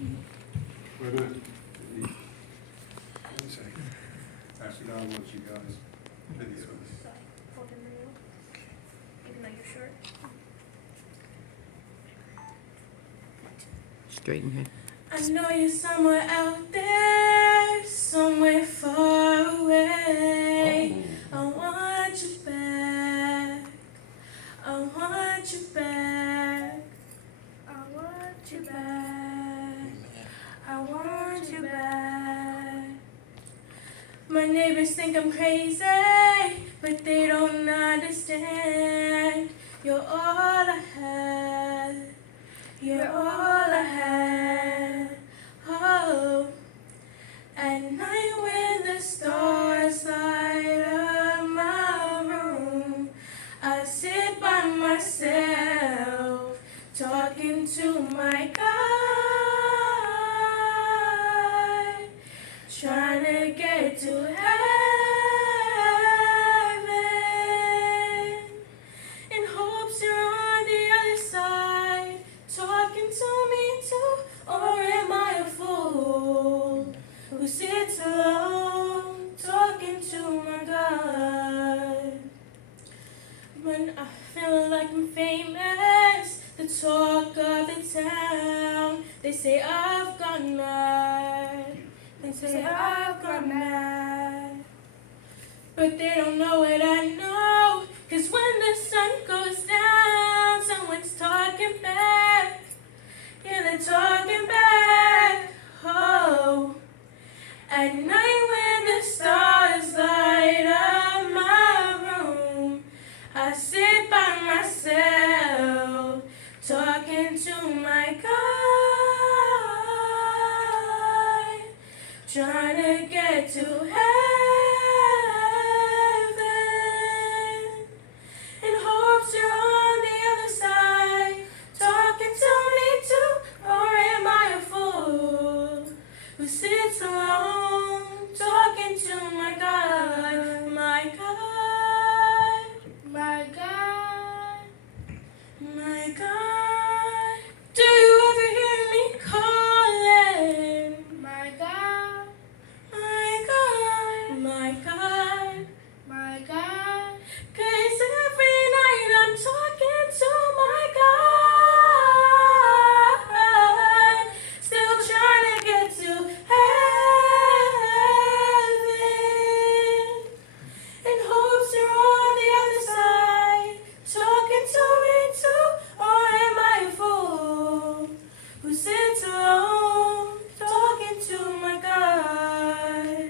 Wait a minute. One second. Actually, I don't want you guys video this. Hold him real. Even though you're short. Straighten her. I know you're somewhere out there, somewhere far away. I want you back. I want you back. I want You back. I want you back. My neighbors think I'm crazy, but they don't understand. You're all I had. You're all I had. Oh, at night when the stars light up my room, I sit by myself, talking to my God, trying to get to heaven, in hopes you're on the other side, talking to me too. Or am I a fool who sits alone, talking to my God? When I feel like I'm famous, the talk of the town, they say I've gone mad. They say I've gone mad. But they don't know what I know, 'cause when the sun goes down, someone's talking back. Yeah, they're talking back. Oh, at night when the stars light up my room, I sit by myself, talking to my God, trying to get to heaven, in hopes you're on the other side, talking to me too. Or am I a fool who sits alone, talking to my God, my God, my God, my God? Do you ever hear me calling? My God, My God, my God, my God, 'cause every night I'm talking to my God, still trying to get to heaven, in hopes you're on the other side, talking to me too. Or am I a fool who sits alone, talking to my God?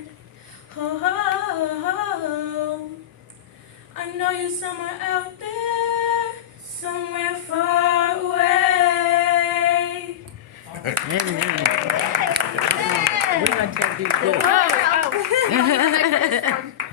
Oh, I know you're somewhere out there, somewhere far away. Amen. We're gonna tell you Oh, good. oh, oh.